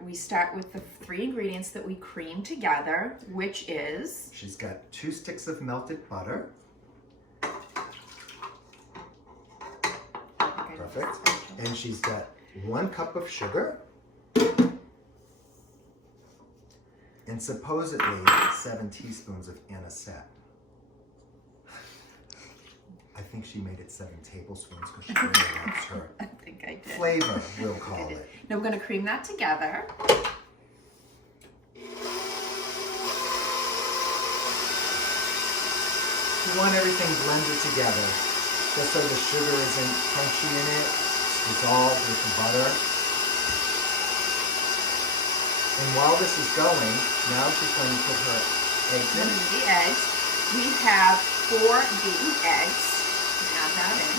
We start with the 3 ingredients that we cream together, which is... She's got 2 sticks of melted butter. Perfect. And she's got 1 cup of sugar. And supposedly 7 teaspoons of anisette. I think she made it 7 tablespoons because she really likes her I think I did. flavor, we'll call it. Now we're going to cream that together. You want everything blended together, just so the sugar isn't crunchy in it. It's dissolved with the butter. And while this is going, now she's going to put her eggs in. The eggs. We have 4 beaten eggs. Add that in.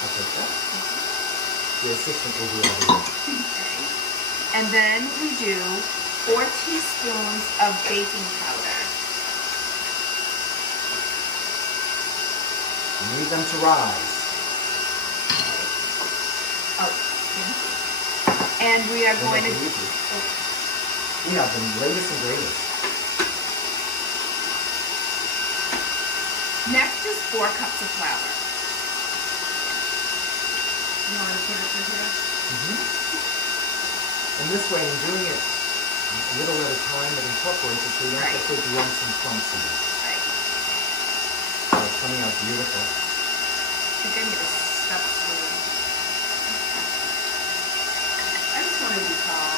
I'll take that. The assistant will do all the work. Okay. And then we do 4 teaspoons of baking powder. You need them to rise. Oh, and we are going to... We have the latest and greatest. Next is 4 cups of flour. You want to put it through here? And this way, in doing it a little at a time, it incorporates it so you don't have to put lumps and clumps in it. Right. So it's coming out beautiful. I think I need a step stool. I just want to be tall.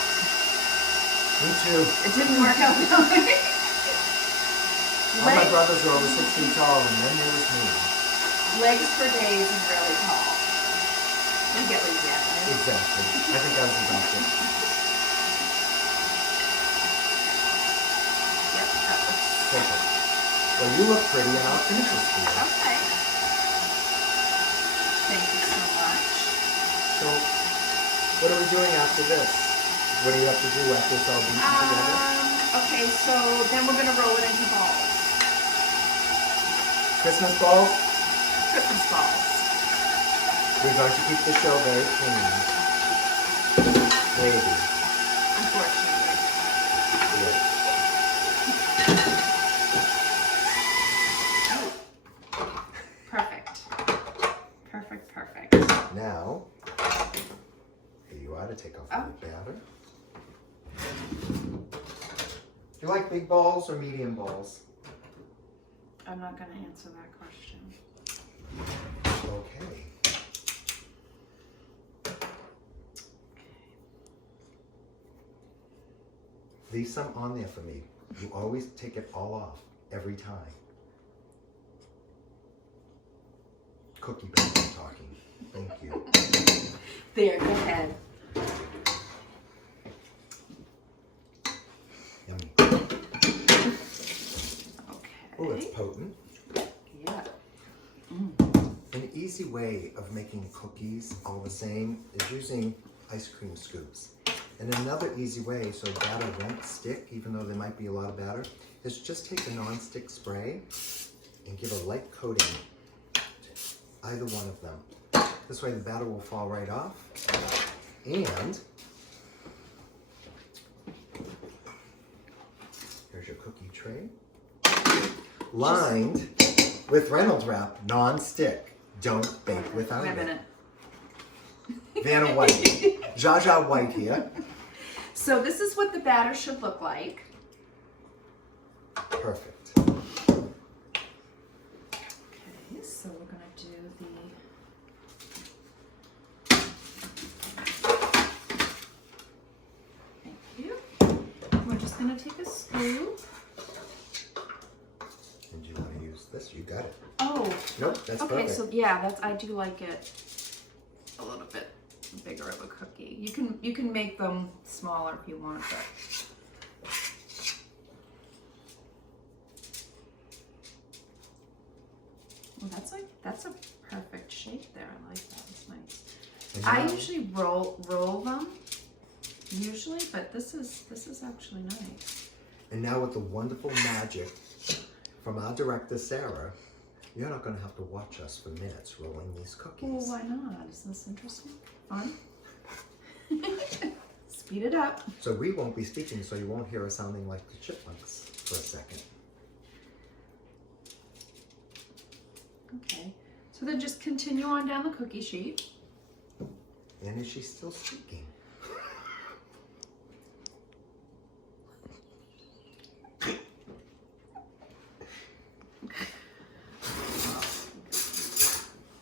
Me too. It didn't work out that way. All my brothers are over 6 feet tall, and then there was me. Legs for days and really tall. You get what you get, right? Exactly. I think I was adopted. Yep, that looks Perfect. Well, you look pretty, and I'll finish this for you. okay. Thank you so much. So, what are we doing after this? What do you have to do after it's all beaten together? Okay, so then we're going to roll it into balls. Christmas balls? Christmas balls. We're going to keep the show very clean. Maybe. Unfortunately. Yeah. Perfect. Perfect, perfect. Now, here you are to take off the batter. Do you like big balls or medium balls? I'm not going to answer that question. Okay. Leave some on there for me. You always take it all off, every time. Cookie baker talking. Thank you. There, go ahead. Yummy. Okay. Oh, that's potent. Yeah. An easy way of making cookies all the same is using ice cream scoops. And another easy way so batter won't stick, even though there might be a lot of batter, is just take a non-stick spray and give a light coating to either one of them. This way the batter will fall right off. And here's your cookie tray. Lined with Reynolds wrap, non-stick. Don't bake without it. Wait a minute. Vanna White. Zsa Zsa White here. So this is what the batter should look like. Perfect. Okay, so we're going to do Thank you. We're just going to take a scoop. And you want to use this? You got it. Oh. Nope, that's okay, perfect. so yeah, I do like it a little bit bigger of a cookie. You can make them smaller if you want, but well, that's a perfect shape there. I like that. It's nice. I usually roll them usually, but this is actually nice. And now with the wonderful magic from our director, Sarah, You're not going to have to watch us for minutes rolling these cookies. Well, why not? Isn't this interesting? Fun? Speed it up. So we won't be speaking, so you won't hear us sounding like the chipmunks for a second. Okay. So then just continue on down the cookie sheet. And is she still speaking?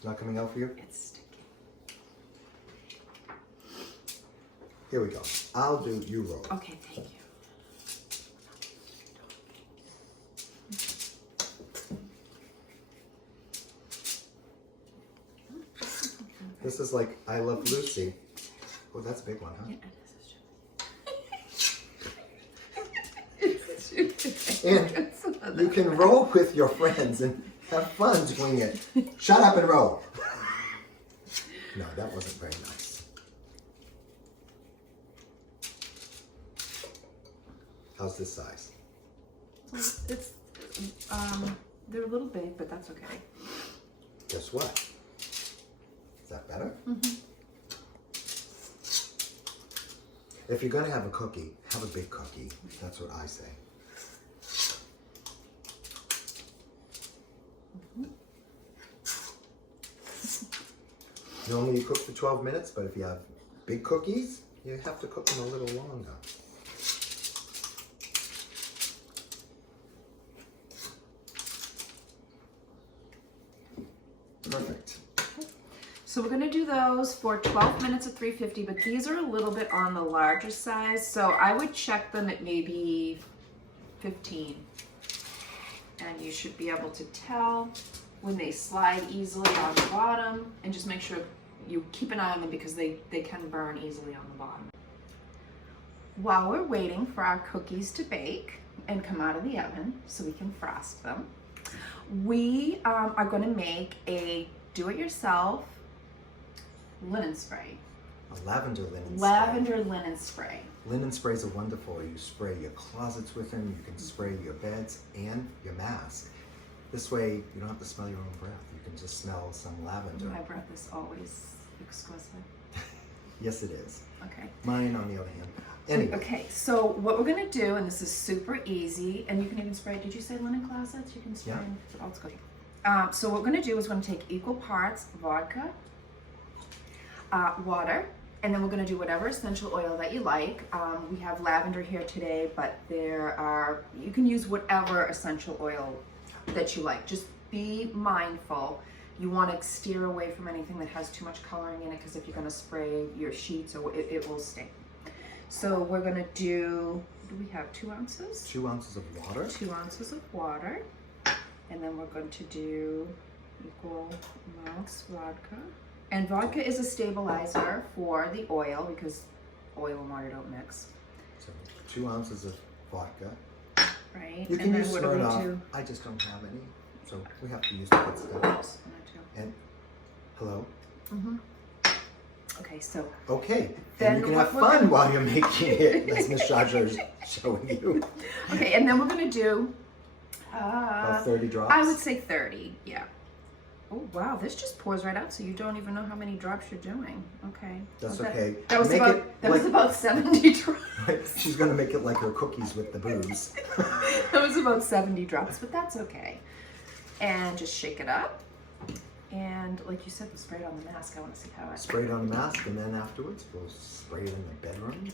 Not coming out for you? It's sticky. Here we go. I'll do you roll. Okay, thank you. This is like I Love Lucy. Oh, that's a big one, huh? Yeah, it's And you can roll with your friends and have fun doing it. Shut up and roll. No, that wasn't very nice. How's this size? It's they're a little big, but that's okay. Guess what? Is that better? Mm-hmm. If you're going to have a cookie, have a big cookie. That's what I say. Normally you cook for 12 minutes, but if you have big cookies, you have to cook them a little longer. Perfect. So we're going to do those for 12 minutes at 350, but these are a little bit on the larger size, so I would check them at maybe 15. And you should be able to tell when they slide easily on the bottom, and just make sure you keep an eye on them because they can burn easily on the bottom. While we're waiting for our cookies to bake and come out of the oven so we can frost them, we are going to make a do-it-yourself linen spray. A lavender linen spray. Lavender linen spray. Linen sprays are wonderful. You spray your closets with them, you can spray your beds and your mask. This way you don't have to smell your own breath. You can just smell some lavender. My breath is always exquisite. Yes, it is. Okay. Mine, on the other hand. Anyway. Okay, so what we're gonna do, and this is super easy, and you can even spray, did you say linen closets? You can spray, Yeah. oh, it's good. So what we're gonna do is we're gonna take equal parts vodka, water, and then we're gonna do whatever essential oil that you like. We have lavender here today, but you can use whatever essential oil that you like. Just be mindful. You want to steer away from anything that has too much coloring in it, because if you're going to spray your sheets, or it will stain. So we're going to do we have 2 ounces? 2 ounces of water. 2 ounces of water. And then we're going to do equal amounts vodka. And vodka is a stabilizer for the oil, because oil and water don't mix. So 2 ounces of vodka. Right. You can and use then what do we Smirnoff. do? I just don't have any, so we have to use the good stuff. Oops, And hello. Mm-hmm. Okay, so Okay, then then you can what have we're fun gonna- while you're making it, as Miss Shaja is showing you. okay, and then we're gonna do About 30 drops. I would say 30, yeah. Oh wow, this just pours right out, so you don't even know how many drops you're doing. Okay. That's Well, okay. That was Make about it that was like- about 70 drops. She's gonna make it like her cookies with the booze. That was about 70 drops, but that's okay. And just shake it up. And like you said, we'll spray it on the mask. I want to see how it. Spray it on the mask, and then afterwards we'll spray it in the bedroom.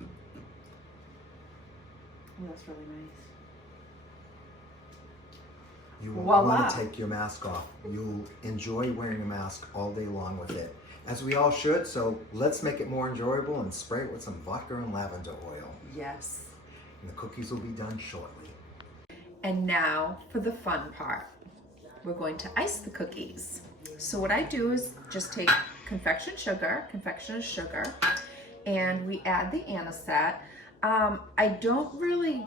Oh, that's really nice. You won't Voila. want to take your mask off. You'll enjoy wearing a mask all day long with it, as we all should. So let's make it more enjoyable and spray it with some vodka and lavender oil. Yes. And the cookies will be done shortly. And now for the fun part. We're going to ice the cookies. So what I do is just take confectioner's sugar, and we add the anisette. I don't really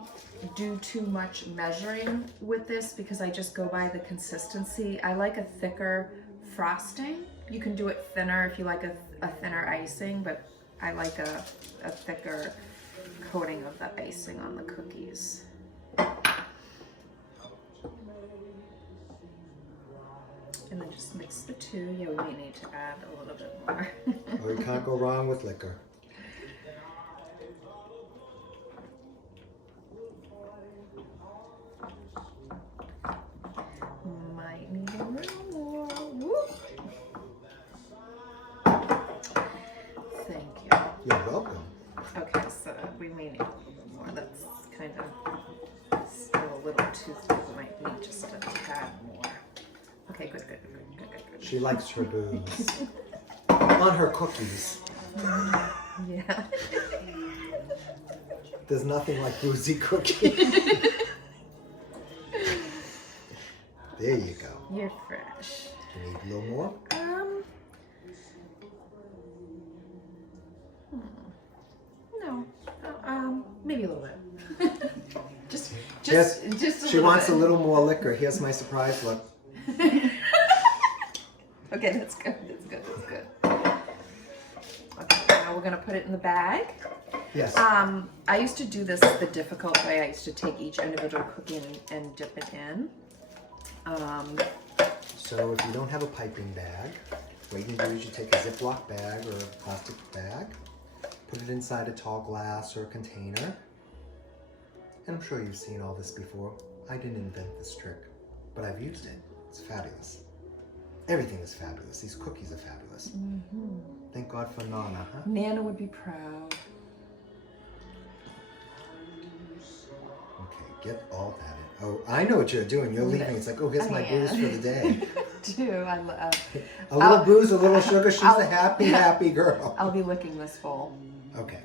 do too much measuring with this because I just go by the consistency. I like a thicker frosting. You can do it thinner if you like a thinner icing, but I like a thicker coating of the icing on the cookies. And then just mix the two. Yeah, we may need to add a little bit more. Well, you can't go wrong with liquor. Might need a little more. Whoop. Thank you. You're welcome. Okay, so we may need a little bit more. That's kind of still a little too thick. We might need just a tad more. Okay, good. She likes her booze. On her cookies. Yeah. There's nothing like boozy cookies. There you go. You're fresh. Do you need a little more? No. Maybe a little bit. just Yes, a little she wants bit. a little more liquor. Here's my surprise look. Okay, that's good. Okay, now we're gonna put it in the bag. Yes. I used to do this the difficult way. I used to take each individual cookie and dip it in. So if you don't have a piping bag, what you can do is you take a Ziploc bag or a plastic bag, put it inside a tall glass or container. And I'm sure you've seen all this before. I didn't invent this trick, but I've used it. It's fabulous. Everything is fabulous. These cookies are fabulous. Mm-hmm. Thank God for Nana, huh? Nana would be proud. Okay, get all that in. Oh, I know what you're doing. You're leaving. It's like, oh, here's my booze for the day. I love. A little booze, a little sugar. She's a happy girl. I'll be licking this bowl. Okay.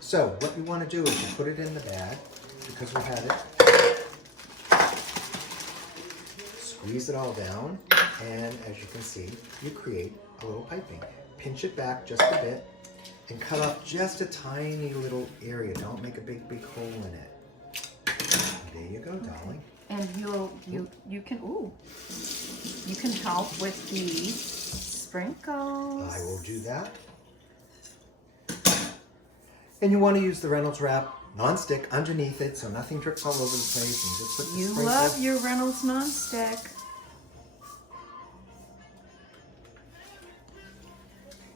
So what you want to do is you put it in the bag because we had it. Squeeze it all down, and as you can see, you create a little piping. Pinch it back just a bit, and cut off just a tiny little area. Don't make a big hole in it. There you go, darling. And you can help with the sprinkles. I will do that. And you want to use the Reynolds wrap non-stick underneath it so nothing drips all over the place, and just put the You sprinkles. love your Reynolds non-stick.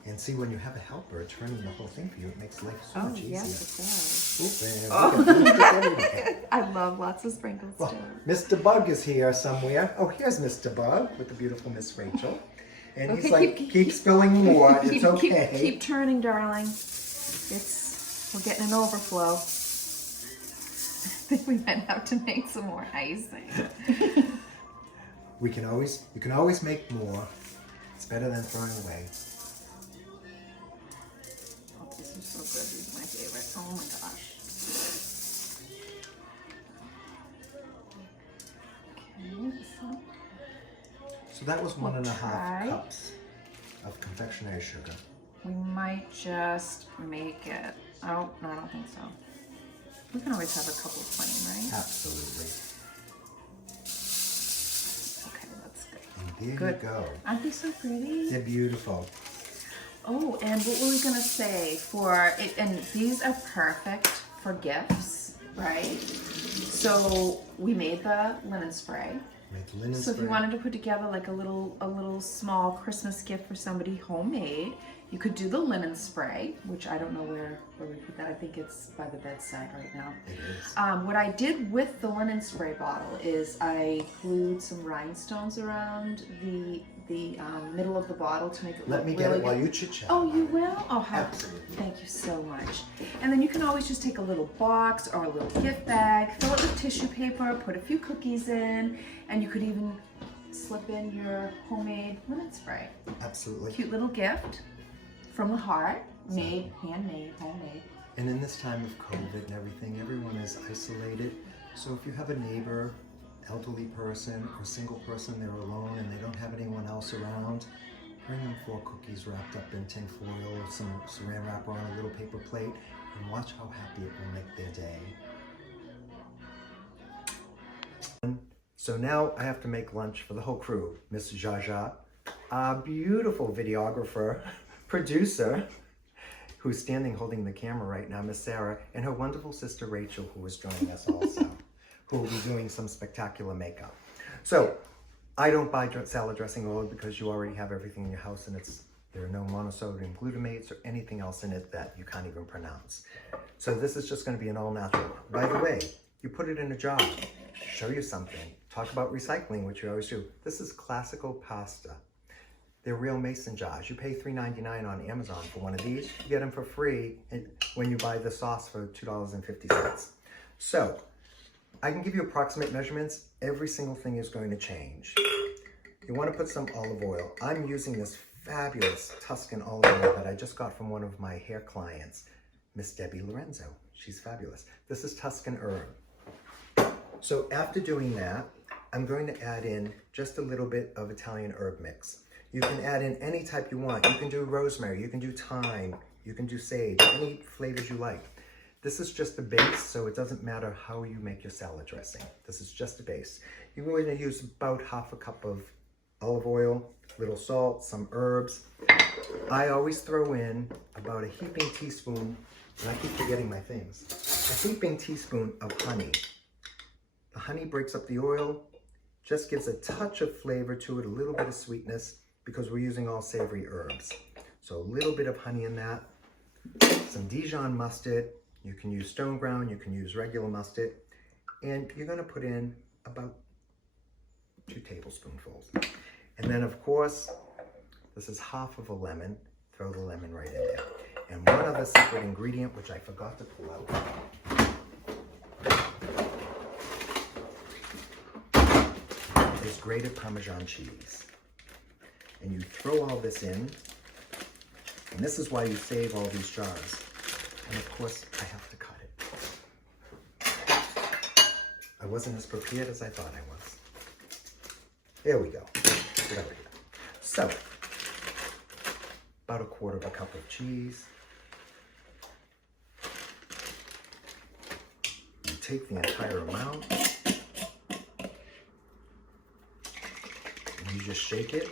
And see, when you have a helper turning the whole thing for you, it makes life so much easier. Yes, it does. Oop, and we got everywhere. I love lots of sprinkles Well, too. Mr. Bug is here somewhere. Oh, here's Mr. Bug with the beautiful Miss Rachel. And he's like, keep spilling more. It's okay. Keep turning, darling. We're getting an overflow. I think we might have to make some more icing. You can always make more. It's better than throwing away. Oh, this is so good. These are my favorite. Oh my gosh. Okay, so So that was 1.5 try. cups of confectionery sugar. we might just make it. Oh, no, I don't think so. We can always have a couple plain, right? Absolutely. Okay, that's good. And there Good. you go. Aren't they so pretty? They're beautiful. Oh, and what were we gonna say for it? And these are perfect for gifts, right? So we made the linen spray. Make linen So if spray. you wanted to put together like a little small Christmas gift for somebody, homemade, you could do the linen spray, which I don't know where we put that. I think it's by the bedside right now. It is. What I did with the linen spray bottle is I glued some rhinestones around the middle of the bottle to make it Let look me really get it good. while you chit-chat. Oh, you will? Oh, how Absolutely. thank you so much. And then you can always just take a little box or a little gift bag, fill it with tissue paper, put a few cookies in, and you could even slip in your homemade linen spray. Absolutely. Cute little gift from the heart, made, handmade, homemade. And in this time of COVID and everything, everyone is isolated. So if you have a neighbor, elderly person, or single person, they're alone and they don't have anyone else around, bring them 4 cookies wrapped up in tin foil or some saran wrap on a little paper plate, and watch how happy it will make their day. So now I have to make lunch for the whole crew. Miss Jaja, our beautiful videographer, producer, who's standing holding the camera right now, Miss Sarah, and her wonderful sister Rachel, who is joining us also, who will be doing some spectacular makeup. So I don't buy salad dressing oil because you already have everything in your house and there are no monosodium glutamates or anything else in it that you can't even pronounce. So this is just going to be an all natural. By the way, you put it in a jar, show you something, talk about recycling, which you always do. This is classical pasta. They're real mason jars. You pay $3.99 on Amazon for one of these. You get them for free when you buy the sauce for $2.50. So I can give you approximate measurements. Every single thing is going to change. You want to put some olive oil. I'm using this fabulous Tuscan olive oil that I just got from one of my hair clients, Miss Debbie Lorenzo. She's fabulous. This is Tuscan herb. So after doing that, I'm going to add in just a little bit of Italian herb mix. You can add in any type you want. You can do rosemary, you can do thyme, you can do sage, any flavors you like. This is just the base, so it doesn't matter how you make your salad dressing. This is just the base. You're going to use about half a cup of olive oil, a little salt, some herbs. I always throw in about a heaping teaspoon, and I keep forgetting my things, a heaping teaspoon of honey. The honey breaks up the oil, just gives a touch of flavor to it, a little bit of sweetness, because we're using all savory herbs. So a little bit of honey in that, some Dijon mustard. You can use stone ground, you can use regular mustard, and you're gonna put in about 2 tablespoonfuls. And then of course, this is half of a lemon. Throw the lemon right in there. And one other secret ingredient, which I forgot to pull out, is grated Parmesan cheese. And you throw all this in, and this is why you save all these jars. And of course, I have to cut it. I wasn't as prepared as I thought I was. There we go. Get over here. So, about 1/4 cup of cheese. You take the entire amount, and you just shake it.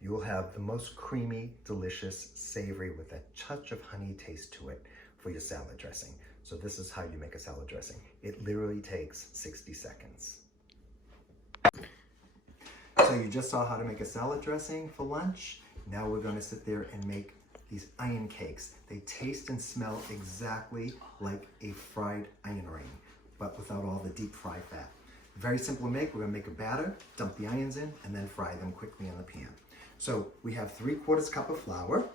You will have the most creamy, delicious, savory with a touch of honey taste to it for your salad dressing. So this is how you make a salad dressing. It literally takes 60 seconds. So you just saw how to make a salad dressing for lunch. Now we're going to sit there and make these onion cakes. They taste and smell exactly like a fried onion ring, but without all the deep fry fat. Very simple to make. We're going to make a batter, dump the onions in, and then fry them quickly in the pan. So we have 3/4 cup of flour.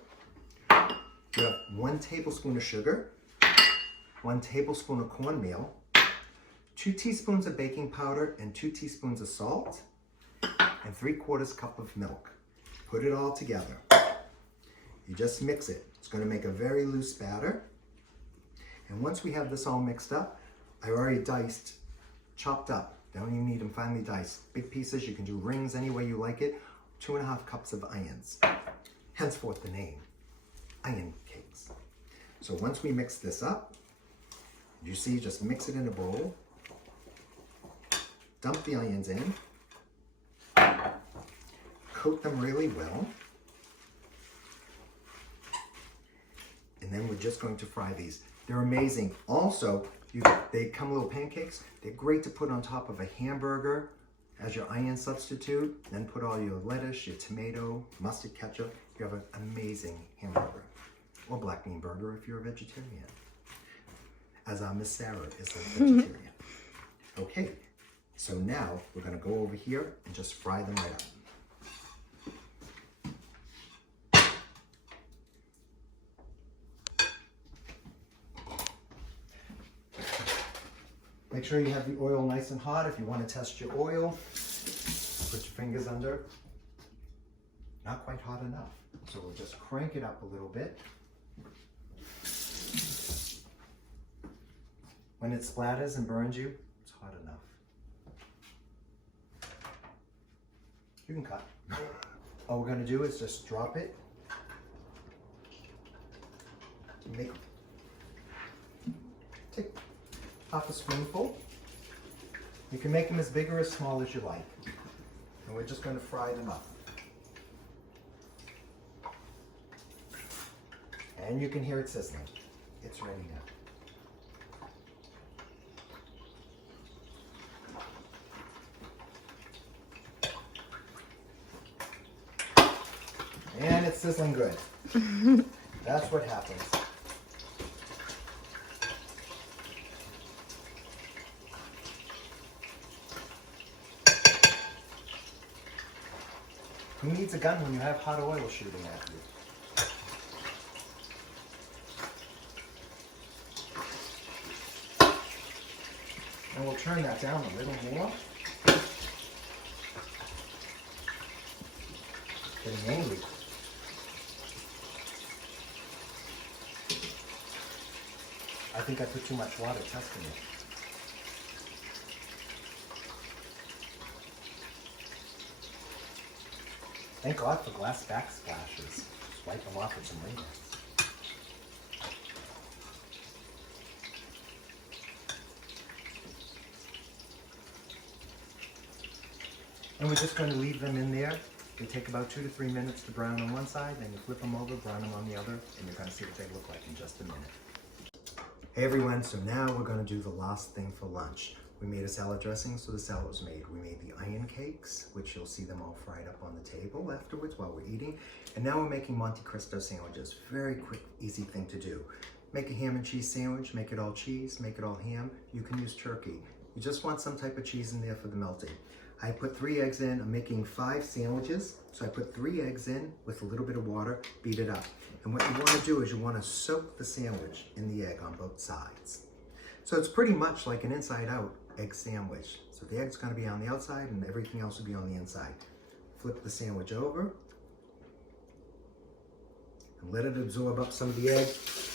We have 1 tablespoon of sugar, 1 tablespoon of cornmeal, 2 teaspoons of baking powder and 2 teaspoons of salt, and 3/4 cup of milk. Put it all together. You just mix it. It's going to make a very loose batter. And once we have this all mixed up, I already chopped up. Don't even need them finely diced. Big pieces, you can do rings any way you like it. 2½ cups of onions. Henceforth the name, onion cakes. So once we mix this up, you see, just mix it in a bowl. Dump the onions in. Coat them really well. And then we're just going to fry these. They're amazing. Also, they come little pancakes. They're great to put on top of a hamburger as your onion substitute. Then put all your lettuce, your tomato, mustard, ketchup. You have an amazing hamburger. Or black bean burger if you're a vegetarian. As our Miss Sarah is a vegetarian. Okay, so now we're gonna go over here and just fry them right up. Make sure you have the oil nice and hot. If you want to test your oil, put your fingers under. Not quite hot enough. So we'll just crank it up a little bit. When it splatters and burns you, it's hot enough. You can cut. All we're going to do is just drop it. Take half a spoonful. You can make them as big or as small as you like. And we're just going to fry them up. And you can hear it sizzling. It's ready now. And it's sizzling good. That's what happens. Who needs a gun when you have hot oil shooting at you? And we'll turn that down a little more. Getting angry. I think I put too much water testing it. Thank God for glass backsplashes. Just wipe them off with some Windex. And we're just going to leave them in there. They take about 2 to 3 minutes to brown on one side, then you flip them over, brown them on the other, and you're going to see what they look like in just a minute. Hey everyone, so now we're going to do the last thing for lunch. We made a salad dressing, so the salad was made. We made the onion cakes, which you'll see them all fried up on the table afterwards while we're eating. And now we're making Monte Cristo sandwiches. Very quick, easy thing to do. Make a ham and cheese sandwich, make it all cheese, make it all ham. You can use turkey. You just want some type of cheese in there for the melting. I put 3 eggs in. I'm making 5 sandwiches. So I put 3 eggs in with a little bit of water, beat it up. And what you want to do is you want to soak the sandwich in the egg on both sides. So it's pretty much like an inside-out egg sandwich. So the egg's going to be on the outside and everything else will be on the inside. Flip the sandwich over and let it absorb up some of the egg.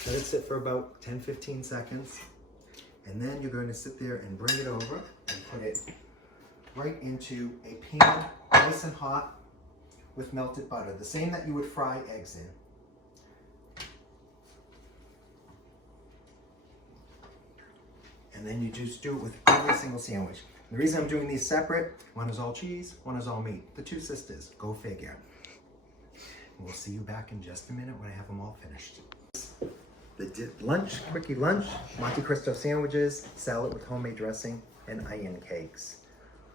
Let it sit for about 10-15 seconds. And then you're going to sit there and bring it over and put it right into a pan, nice and hot, with melted butter, the same that you would fry eggs in. And then you just do it with every single sandwich. The reason I'm doing these separate, one is all cheese, one is all meat. The 2 sisters, go figure. We'll see you back in just a minute when I have them all finished. The lunch, quickie lunch, Monte Cristo sandwiches, salad with homemade dressing, and onion cakes.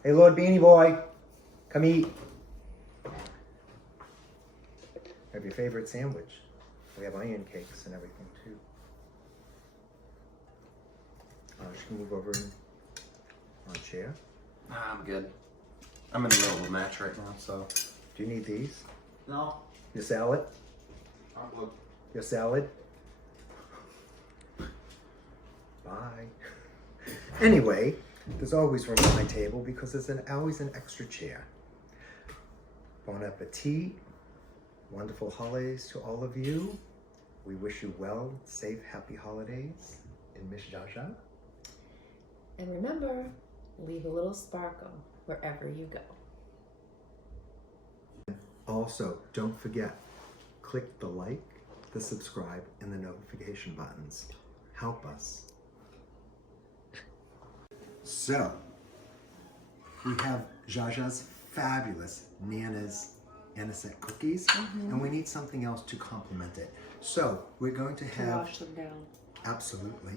Hey Lord Beanie Boy, come eat. Have your favorite sandwich. We have onion cakes and everything too. Just move over on a chair. Nah, I'm good. I'm in the middle of a match right now, so. Do you need these? No. Your salad? I'm good. Your salad? Bye. Anyway, there's always room at my table because there's always an extra chair. Bon appetit. Wonderful holidays to all of you. We wish you well, safe, happy holidays. And Miss Jaja. And remember, leave a little sparkle wherever you go. Also, don't forget, click the like, the subscribe, and the notification buttons. Help us. So, we have Jaja's fabulous Nana's Anisette cookies, and we need something else to complement it. So, we're going to have... wash them down. Absolutely.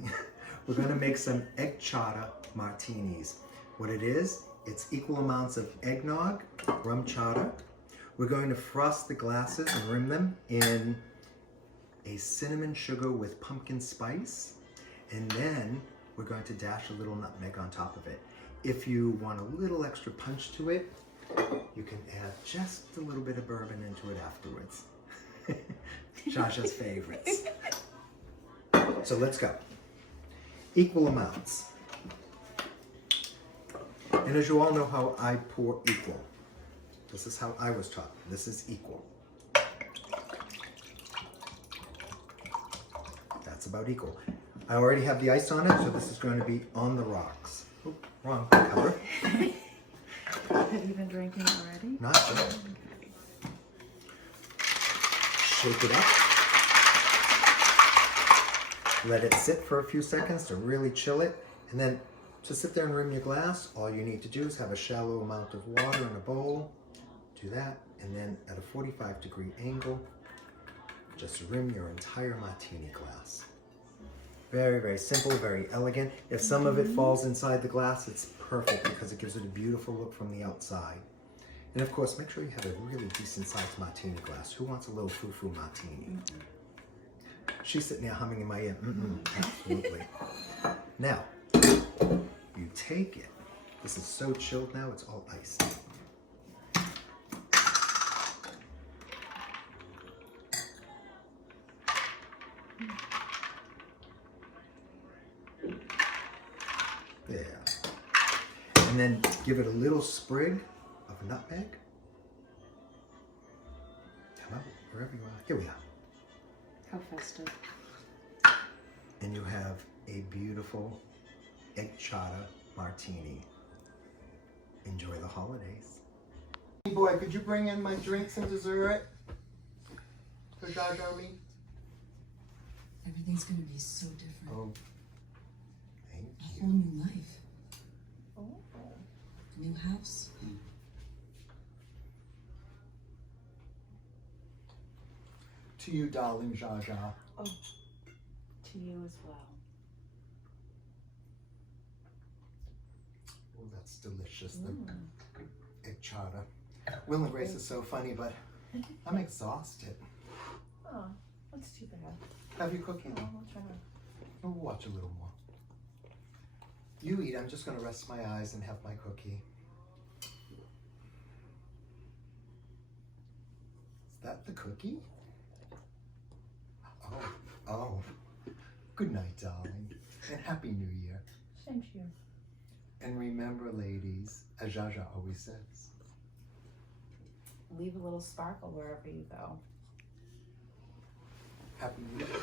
We're going to make some Eggchata Martinis. What it is, it's equal amounts of eggnog, Runchata. We're going to frost the glasses and rim them in a cinnamon sugar with pumpkin spice. And then we're going to dash a little nutmeg on top of it. If you want a little extra punch to it, you can add just a little bit of bourbon into it afterwards. Jaja's favorites. So let's go. Equal amounts. And as you all know how I pour equal. This is how I was taught. This is equal. That's about equal. I already have the ice on it, so this is going to be on the rocks. Oop, wrong cover. Have you been drinking already? Not yet. Shake it up. Let it sit for a few seconds to really chill it. And then to sit there and rim your glass, all you need to do is have a shallow amount of water in a bowl. Do that, and then at a 45-degree angle, just rim your entire martini glass. Very, very simple, very elegant. If some of it falls inside the glass, it's perfect because it gives it a beautiful look from the outside. And of course, make sure you have a really decent sized martini glass. Who wants a little foo-foo martini? She's sitting there humming in my ear. Absolutely. Now, you take it. This is so chilled now, it's all iced. There. And then give it a little sprig of nutmeg. Come on, wherever you are. Here we are. How festive. And you have a beautiful Eggchata Martini. Enjoy the holidays. Hey boy, could you bring in my drinks and dessert? For Jar Jar me? Everything's gonna be so different. Oh, thank A you. whole new life. A new house. To you, darling Jar Jar. Oh, to you as well. Oh, that's delicious. The Eggchata. Will and Grace is so funny, but I'm exhausted. Oh, that's too bad. Have you cooking? I'll try. We'll watch a little more. You eat. I'm just going to rest my eyes and have my cookie. Is that the cookie? Oh. Good night, darling. And Happy New Year. Same to you. And remember, ladies, as Jaja always says, Leave a little sparkle wherever you go. Happy New Year.